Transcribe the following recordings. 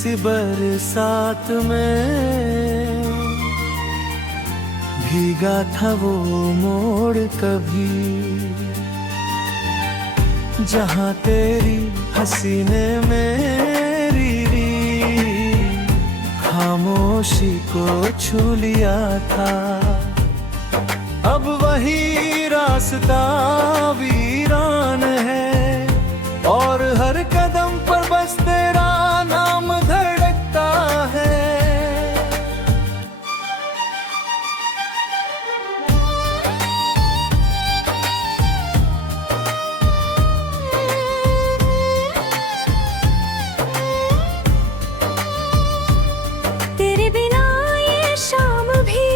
किसी बरसात में भीगा था वो मोड़ कभी, जहाँ तेरी हंसी ने मेरी खामोशी को छू लिया था। अब वही रास्ता वीरान है और हर कदम पर बस तेरा नाम धड़कता है। तेरे बिना ये शाम भी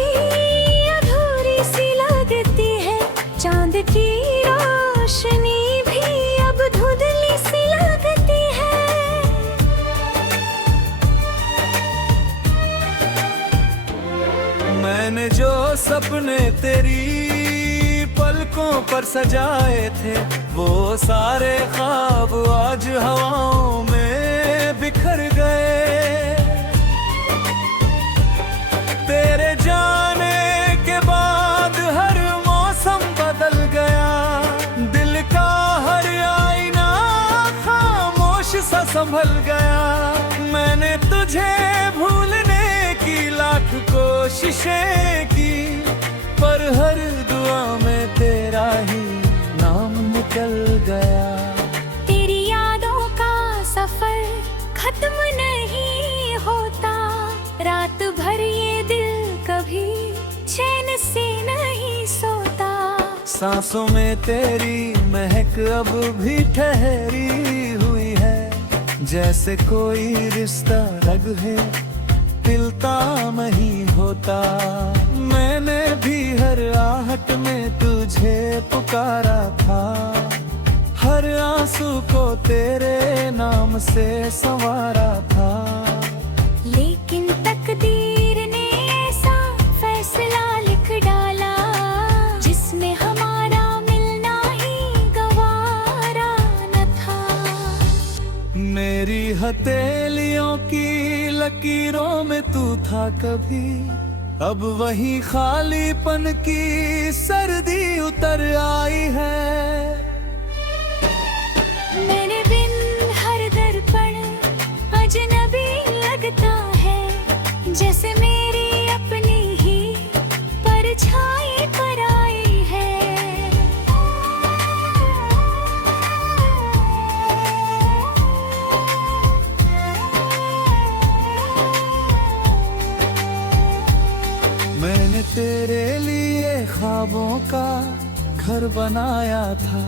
अधूरी सी लगती है, चांद की रोशनी भी अब धुंधली सी लगती है। मैंने जो सपने तेरी पलकों पर सजाए थे, वो सारे ख्वाब आज हवाओं में बिखर गए। तेरे जाने के बाद हर मौसम बदल गया, दिल का हर आईना खामोश सा संभल गया। मैंने तुझे भूलने की लाख कोशिशें की, पर हर दुआ में तेरा ही नाम निकल गया। तेरी यादों का सफर खत्म नहीं होता, रात भर ये दिल कभी चैन से नहीं सोता। सांसों में तेरी महक अब भी ठहरी हुई है, जैसे कोई रिश्ता रग है तिलता नहीं होता। मैंने भी हर आहट में तुझे पुकारा था, हर आंसू को तेरे नाम से संवारा था। लेकिन तकदीर ने ऐसा फैसला लिख डाला, जिसमें हमारा मिलना ही गवारा न था। मेरी हथेलियों की लकीरों में तू था कभी, अब वही खालीपन की सर्दी उतर आई है। मेरे बिन हर दर्पण अजनबी लगता है, जैसे मेरी अपनी ही परछाई पर आई है। मैंने तेरे लिए ख्वाबों का घर बनाया था,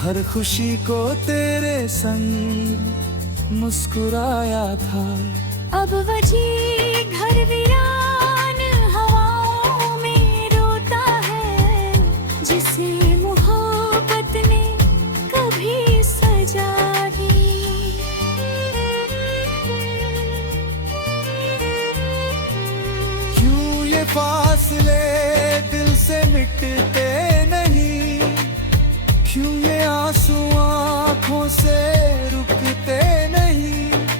हर खुशी को तेरे संग मुस्कुराया था। अब वही घर वीरान हवाओं में रोता है, जिसे मोहब्बत ने कभी सजा दी। क्यों ये फासले दिल से मिटते नहीं, क्यों ये आंसू आँखों से रुकते नहीं।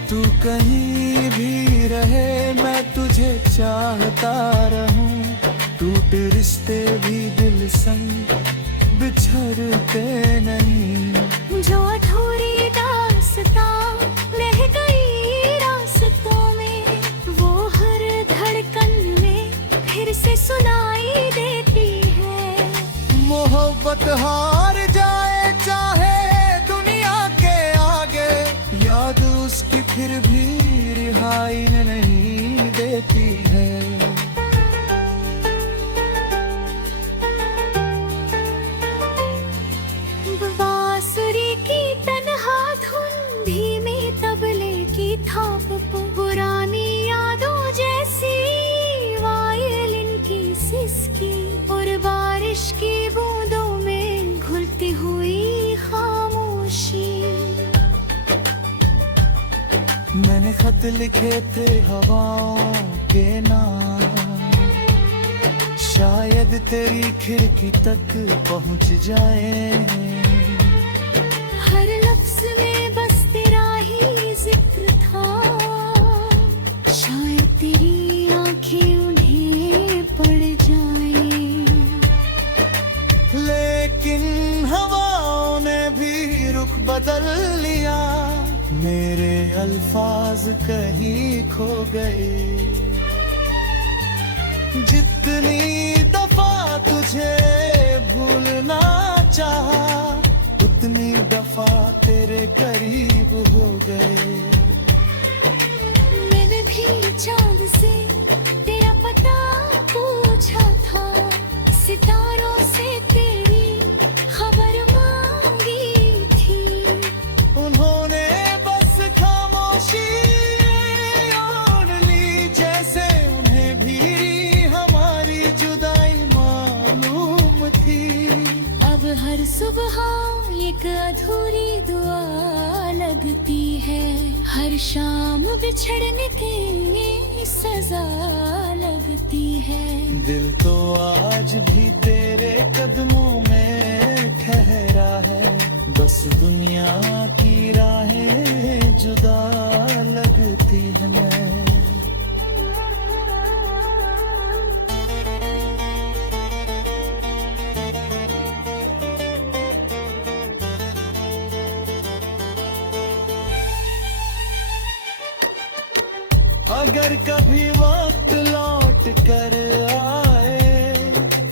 तू कहीं भी रहे मैं तुझे चाहता रहूं, टूटे रिश्ते भी दिल संग बिछड़ते नहीं। जो अधूरी दास्तां रह गई रास्तों में, वो हर धड़कन में फिर से सुनाई देती है। मोहब्बत हार जाए चाहे दुनिया के आगे, याद उसकी फिर भी रिहाई नहीं देती है। बांसुरी की तन्हा धुन, धीमे तबले की थाप, पुरानी यादों जैसी वायलिन की सिसकी, और बारिश की बूंदों में घुलती हुई खामोशी। मैंने खत लिखे थे हवाओं के नाम, शायद तेरी खिड़की तक पहुंच जाए। हर लफ्ज में बस तेरा ही जिक्र था, कहीं खो गए। जितनी दफा तुझे भूलना चाहा, उतनी दफा तेरे करीब हो गए। मैंने भी चांद से तेरा पता पूछा था, सितारों से तेरी खबर मांगी थी। उन्होंने बस खामोशी ओढ़ ली, जैसे उन्हें भी हमारी जुदाई मालूम थी। अब हर सुबह एक अधूरी दुआ लगती है, हर शाम बिछड़ने की सजा लगती है। दिल तो आज भी तेरे कदमों में ठहरा है, बस दुनिया की राहें जुदा लगती है। अगर कभी वक्त लौट कर आए,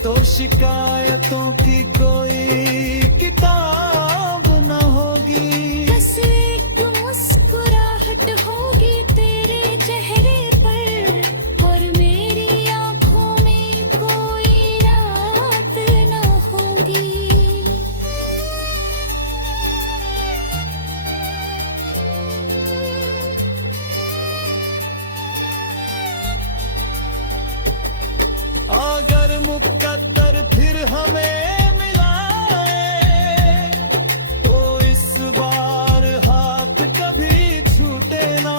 तो शिकायतों की कोई किताब न होगी। बस एक मुस्कुराहट होगी तेरे चेहरे पर, और मेरी आंखों में कोई रात न होगी। अगर मुकद्दर फिर हमें मिलाए, तो इस बार हाथ कभी छूटे ना।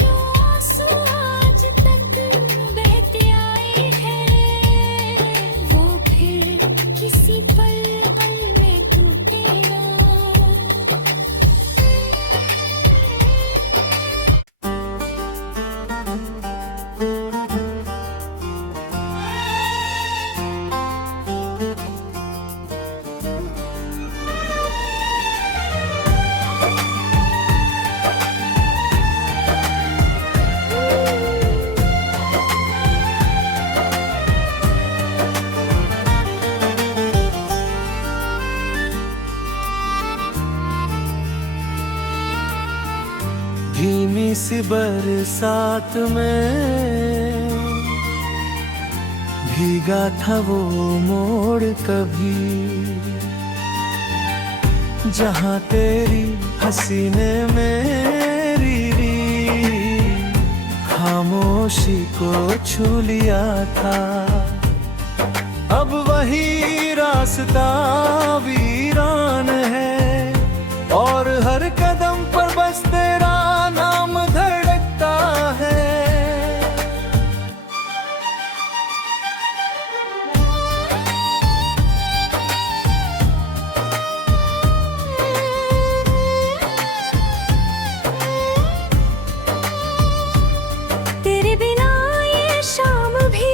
जो आंसू आज तक बहते आए हैं, वो फिर किसी पल में टूटे ना। धीमी सी बरसात में भीगा था वो मोड़ कभी, जहाँ तेरी हंसी ने मेरी खामोशी को छू लिया था। अब वही रास्ता वीरान है, और हर कदम पर बस तेरा नाम धड़कता है। तेरे बिना ये शाम भी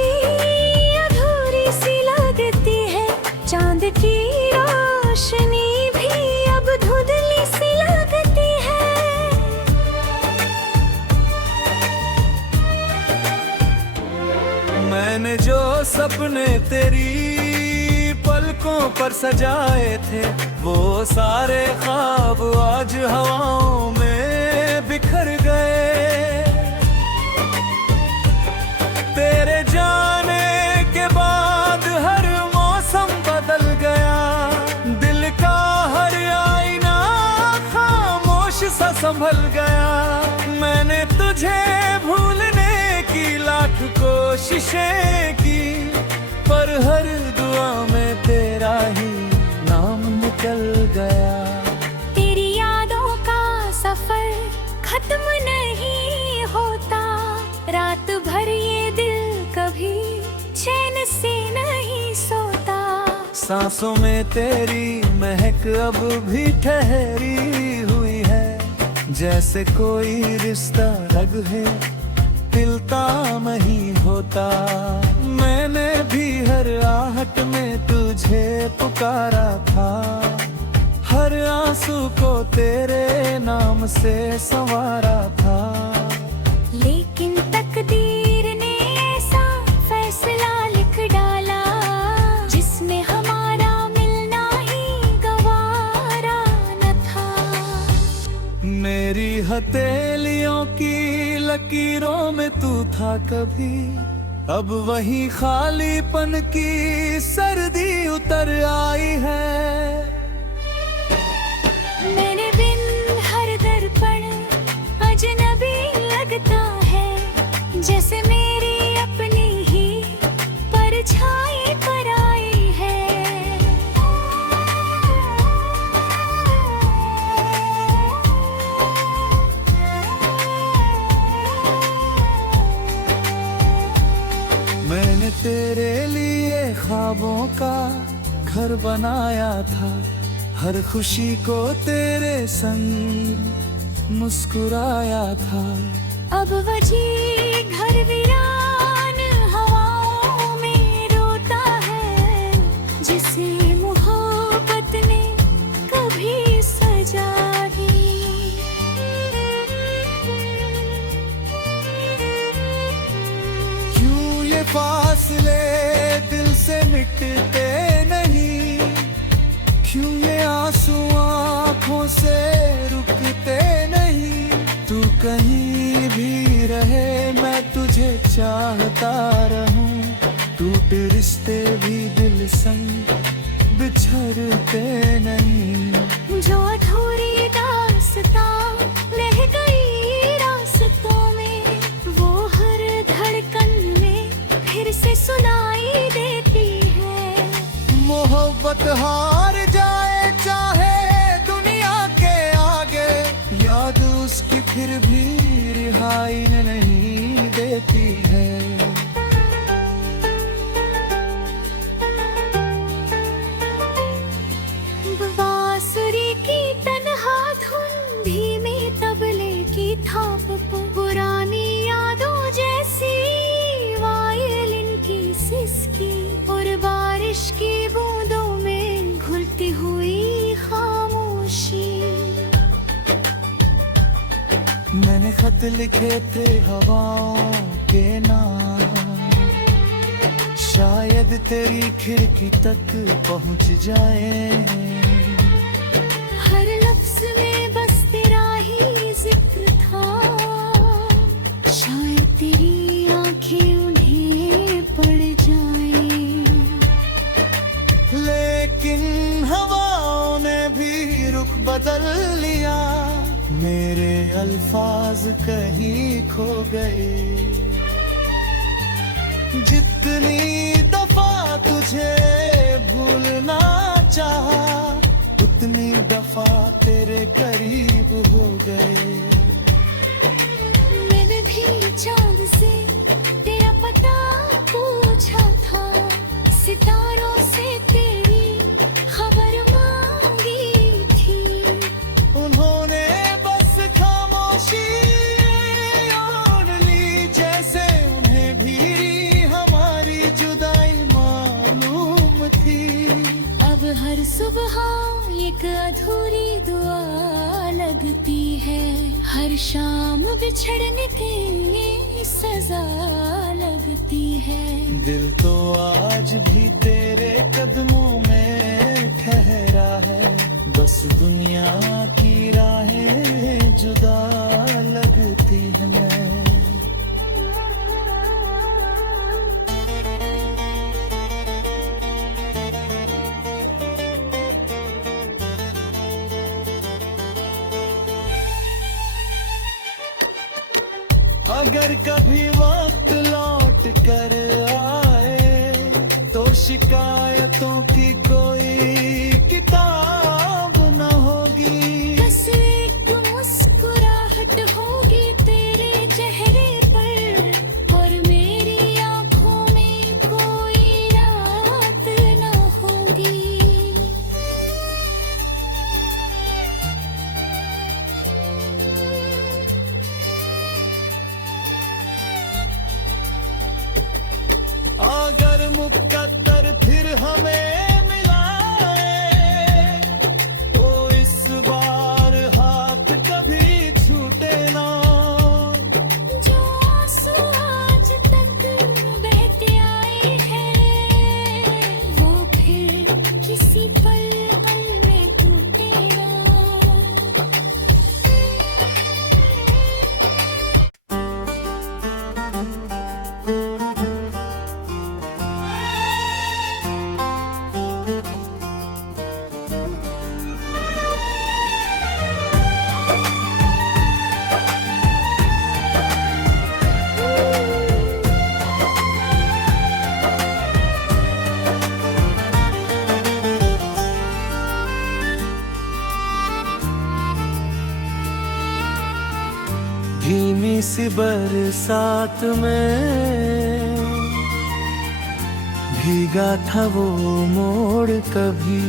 अधूरी सी लगती है, चांद की रोशनी भी अब धुंधली सी लगती है। मैंने जो सपने तेरी पलकों पर सजाए थे, वो सारे ख्वाब आज हवाओं में बिखर गए। तेरे जाने के बाद हर मौसम बदल गया, दिल का हर आईना खामोश सा संभल गया। मैंने तुझे भूलने की लाख कोशिशें की, पर हर दुआ में तेरा ही नाम निकल गया। तेरी यादों का सफर खत्म नहीं होता, रात भर ये दिल कभी चैन से नहीं सोता। सांसों में तेरी महक अब भी ठहरी हुई है, जैसे कोई रिश्ता रग है तिलता नहीं होता। मैंने भी हर आहट में तुझे पुकारा था, हर हर आंसू को तेरे नाम से संवारा था। लेकिन तकदीर ने ऐसा फैसला लिख डाला जिसमें हमारा मिलना ही गवारा न था। मेरी हथेलियों की लकीरों में तू था कभी, अब वही खालीपन की सर्दी उतर आई है। मेरे बिन हर दर्पण अजनबी लगता है, जैसे मेरी अपनी ही परछाई पर आई है। मैंने तेरे लिए ख्वाबों का घर बनाया था, हर खुशी को तेरे संग मुस्कुराया था। अब वही घर वीरान हवाओं में रोता है, जिसे मोहब्बत ने कभी सजा दी। क्यों ये फासले दिल से मिटते नहीं, क्यों ये आंसू आँखों से रुकते नहीं। तू कहीं भी रहे मैं तुझे चाहता रहूं, टूटे रिश्ते भी दिल संग बिछड़ते नहीं। जो अधूरी दास्तां रह गई रास्तों में, वो हर धड़कन में फिर से सुनाई देती है। मोहब्बत हार जाए चाहे दुनिया के आगे, याद उसकी फिर भी रिहाई नहीं देती है। बांसुरी की तन्हा धुन, धीमे तबले की थाप, पुरानी यादों जैसी वायलिन की सिसकी, और बारिश की बूंदों में घुलती हुई खामोशी। मैंने खत लिखे थे हवाओं के नाम, शायद तेरी खिड़की तक पहुंच जाए। हर लफ्ज में बस तेरा ही जिक्र था, शायद तेरी आंखें उन्हें पड़ जाएं। लेकिन हवाओं ने भी रुख बदल लिया, मेरे अल्फाज कहीं खो गए। जितनी दफा तुझे भूलना चाहा, उतनी दफा तेरे करीब हो गए। मैंने भी चांद से तेरा पता पूछा था, सितारों से तेरी खबर मांगी थी। उन्होंने बस खामोशी ओढ़ ली, जैसे उन्हें भी हमारी जुदाई मालूम थी। अब हर सुबह एक अधूरी दुआ लगती है, हर शाम बिछड़ने की सजा लगती है। दिल तो आज भी तेरे कदमों में ठहरा है, बस दुनिया की राहें जुदा लगती है। अगर कभी वक्त लौट कर आए, तो शिकायतों की कोई किताब न होगी। बस एक मुस्कुराहट होगी तेरे चेहरे पर, और मेरी आंखों में कोई रात न होगी। अगर मुकद्दर फिर हमें मिलाए, तो सी बरसात में भीगा था वो मोड़ कभी,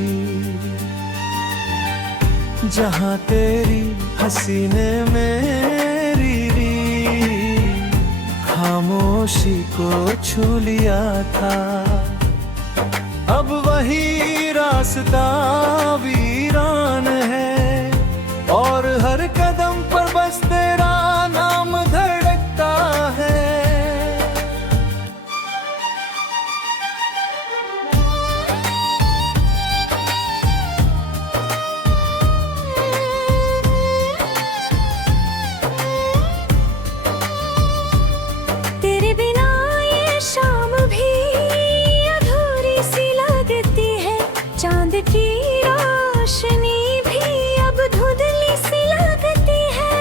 जहाँ तेरी हंसी ने मेरी खामोशी को छू लिया था। अब वही रास्ता वीरान है और हर कदम पर बस तेरा नाम धड़कता है। तेरे बिना ये शाम भी अधूरी सी लगती है, चांद की रोशनी भी अब धुंधली सी लगती है।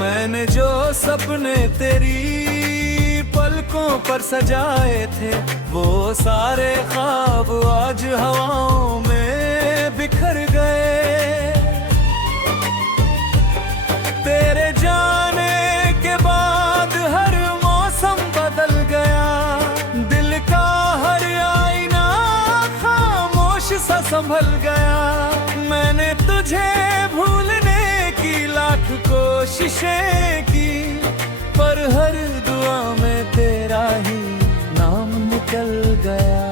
मैंने जो सपने तेरी पलकों पर सजाए थे, वो सारे ख्वाब आज हवाओं में बिखर गए। तेरे जाने के बाद हर मौसम बदल गया, दिल का हर आईना खामोश सा संभल गया। मैंने तुझे भूलने की लाख कोशिशें की, पर हर दुआ में तेरा ही नाम निकल गया।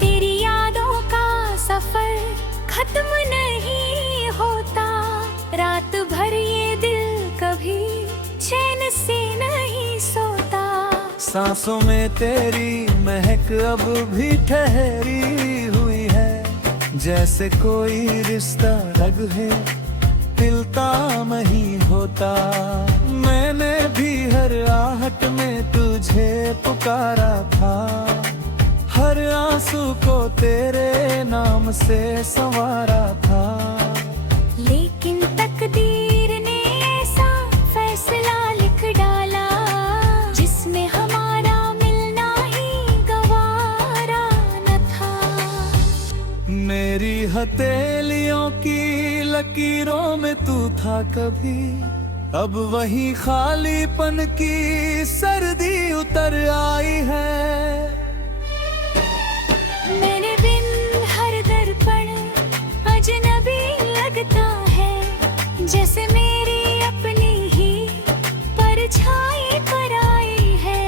तेरी यादों का सफर खत्म नहीं होता, रात भर ये दिल कभी चैन से नहीं सोता। सांसों में तेरी महक अब भी ठहरी हुई है, जैसे कोई रिश्ता रग है तिलता नहीं होता। मैंने भी हर आहट में तुझे पुकारा था, हर आंसू को तेरे नाम से संवारा था। लेकिन तकदीर ने ऐसा फैसला लिख डाला, जिसमें हमारा मिलना ही गवारा न था। मेरी हथेलियों की लकीरों में तू था कभी, अब वही खालीपन की सर्दी उतर आई है। मेरे बिन हर दर्पण अजनबी लगता है, जैसे मेरी अपनी ही परछाई पर आई है।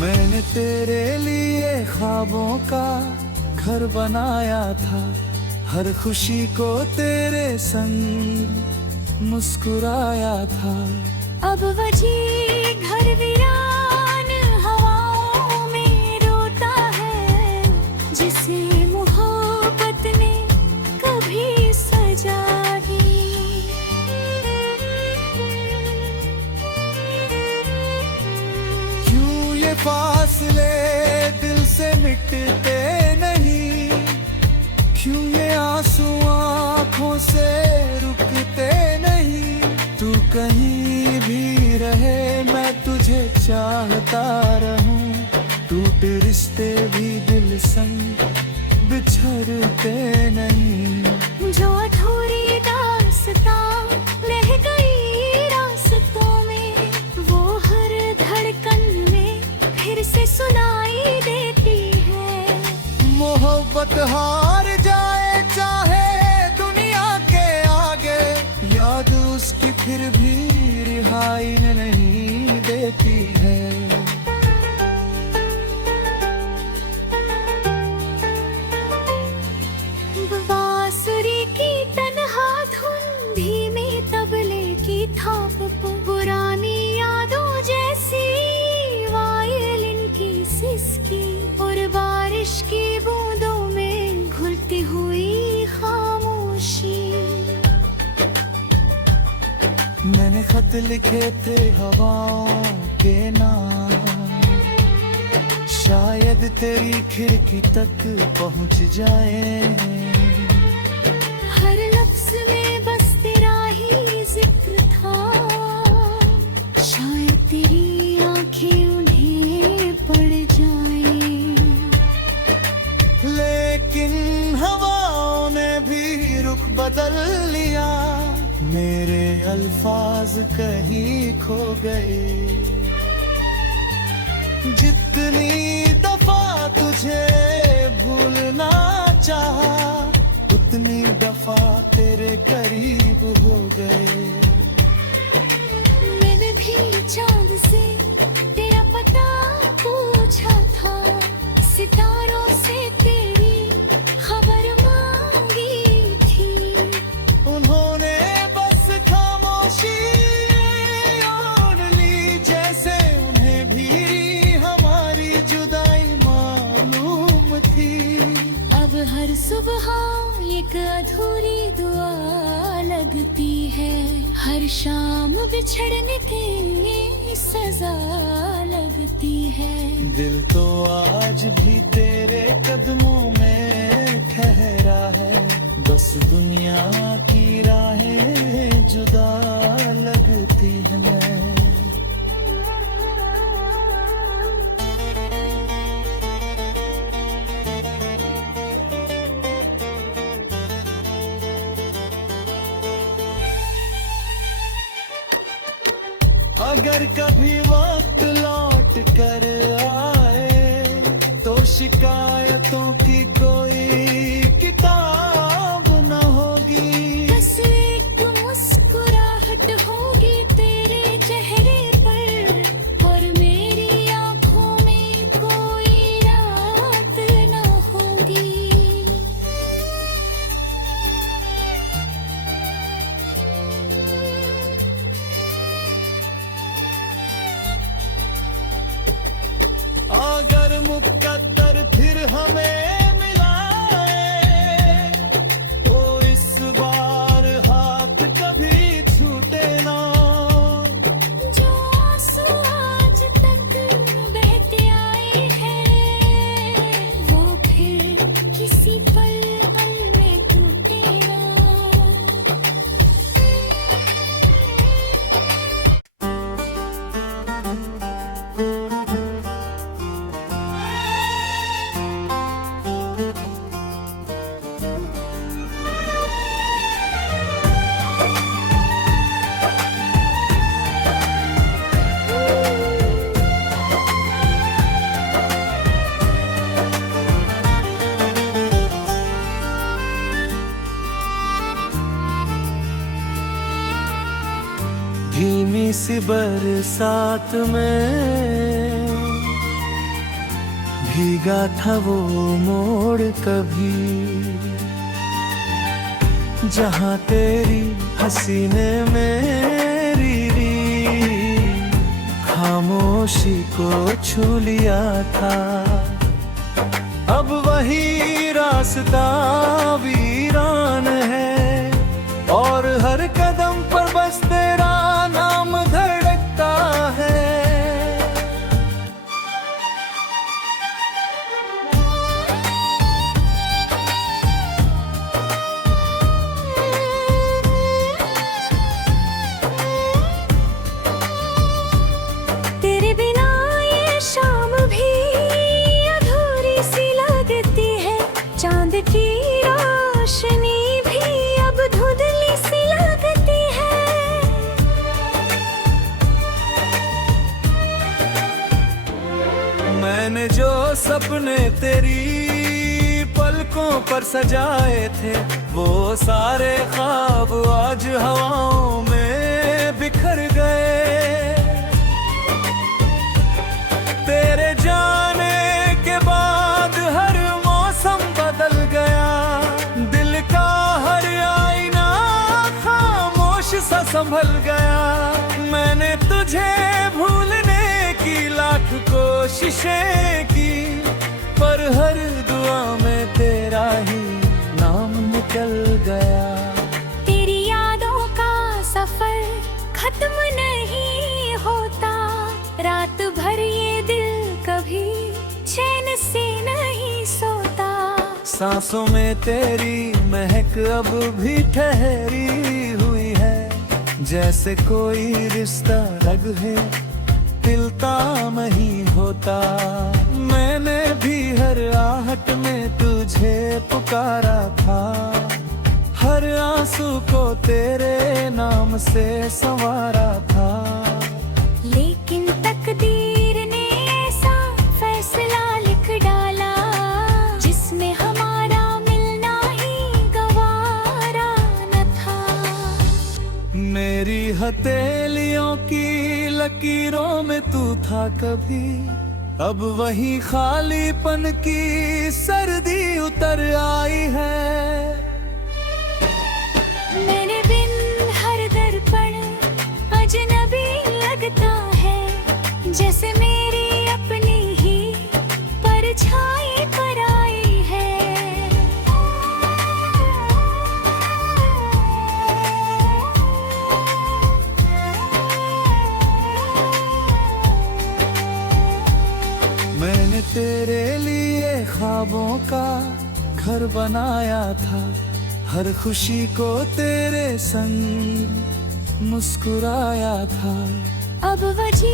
मैंने तेरे लिए ख्वाबों का घर बनाया था, हर खुशी को तेरे संग मुस्कुराया था। अब वही घर वीरान हवाओं में रोता है, जिसे मोहब्बत ने कभी सजा ही। क्यों ये फासले दिल से मिटते नहीं, क्यों ये आंसू आँखों से रुकते नहीं। तू कहीं भी रहे मैं तुझे चाहता रहूं, टूटे रिश्ते भी दिल संग बिछड़ते नहीं। जो अधूरी दास्तां रह गई रास्तों में, वो हर धड़कन में फिर से सुनाई देती है। मोहब्बत हार जाए चाहे दुनिया के आगे, याद उसकी फिर भी रिहाई नहीं देती है। बांसुरी की तन्हा धुन, धीमे तबले की थाप, पुरानी यादों जैसी वायलिन की सिसकी, और बारिश की बूंदों में घुलती हुई खामोशी। मैंने खत लिखे थे हवाओं के नाम, शायद तेरी खिड़की तक पहुंच जाए। हर लफ्ज में बस तेरा ही जिक्र था, कहीं खो गए। जितनी दफा तुझे भूलना चाहा, उतनी दफा तेरे करीब हो गए। मैंने भी चांद से तेरा पता पूछा था, सितारों से तेरी खबर मांगी थी। उन्होंने बस खामोशी ओढ़ ली, जैसे उन्हें भी हमारी जुदाई मालूम थी। अब हर सुबह एक अधूरी दुआ लगती है, हर शाम बिछड़ने की सजा लगती है। दिल तो आज भी तेरे कदमों में ठहरा है, बस दुनिया की राहें जुदा लगती है। मैं अगर कभी वक्त लौट कर आए, तो शिकायतों की कोई किताब न होगी। बस एक मुस्कुराहट होगी तेरे चेहरे पर, और मेरी आंखों में कोई रात न होगी। अगर मुकद्दर फिर हमें मिलाए, तो इस बार हाथ कभी छूटे ना। जो आंसू आज तक बहते आए हैं, वो फिर किसी पल में टूटे ना। धीमी सी बरसात में भीगा था वो मोड़ कभी, जहाँ तेरी हंसी ने मेरी खामोशी को छू लिया था। अब वही रास्ता वीरान है, और हर कदम पर बस तेरा नाम धड़कता है। तेरे बिना ये शाम भी अधूरी सी लगती है, चांद की रोशनी भी अब धुंधली सी लगती है। मैंने जो सपने तेरी पलकों पर सजाए थे, वो सारे ख्वाब आज हवाओं में बिखर गए। तेरे जाने के बाद हर मौसम बदल गया, दिल का हर आईना खामोश सा संभल गया। मैंने तुझे भूलने की लाख कोशिशें की, पर हर दुआ में तेरा ही नाम निकल गया। तेरी यादों का सफर खत्म नहीं होता, रात भर ये दिल कभी चैन से नहीं सोता। सांसों में तेरी महक अब भी ठहरी हुई है, जैसे कोई रिश्ता रग है तिलता नहीं होता। मैंने भी हर आहट में तुझे पुकारा था, हर आंसू को तेरे नाम से संवारा था। लेकिन तकदीर ने ऐसा फैसला लिख डाला जिसमें हमारा मिलना ही गवारा न था। मेरी हथेलियों की लकीरों में तू था कभी, अब वही खालीपन की सर्दी उतर आई है। मेरे बिन हर दर्पण अजनबी लगता है, जैसे मेरी अपनी ही परछाई पर आई है। मैंने तेरे लिए ख्वाबों का घर बनाया था, हर खुशी को तेरे संग मुस्कुराया था। अब वही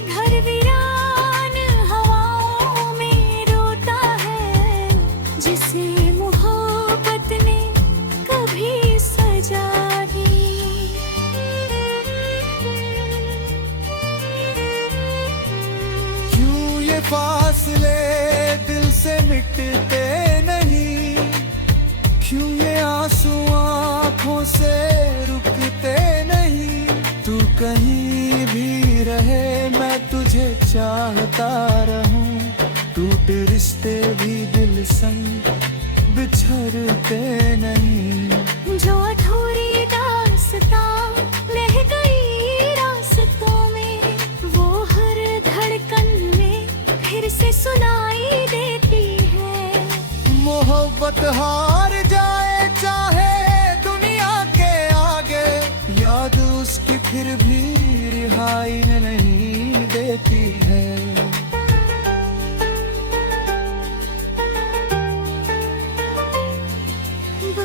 घर वीरान हवाओं में रोता है, जिसे मोहब्बत ने कभी सजा दी। क्यों ये फासले दिल से मिटते नहीं, क्यों ये आंसू आँखों से रुकते नहीं। तू कहीं भी रहे मैं तुझे चाहता रहूं, टूटे रिश्ते भी दिल संग बिछड़ते नहीं। जो अधूरी दास्तां रह गई रास्तों में, वो हर धड़कन में फिर से सुनाई देती है। मोहब्बत हार जाए चाहे दुनिया के आगे, याद उसकी फिर भी रिहाई नहीं देती है।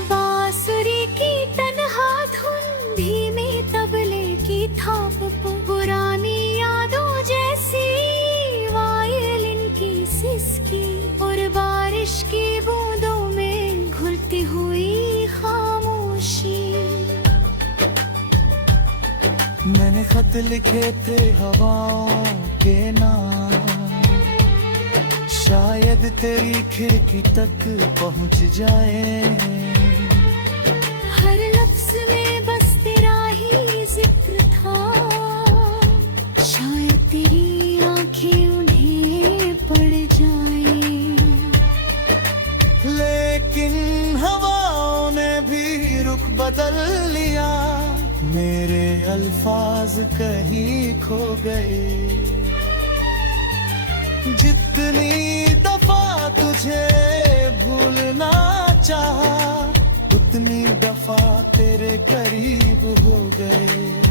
बांसुरी की तन्हा धुन, धीमे तबले की थाप, पुरानी यादों जैसी वायलिन की सिसकी, और बारिश की बूंदों में घुलती हुई खामोशी। मैंने खत लिखे थे हवाओं के नाम, शायद तेरी खिड़की तक पहुंच जाए। हर लफ्ज में बस तेरा ही जिक्र था, शायद तेरी आंखें उन्हें पड़ जाए। लेकिन हवाओं ने भी रुख बदल लिया, मेरे अल्फाज कहीं खो गए। जितनी दफा तुझे भूलना चाहा, उतनी दफा तेरे करीब हो गए।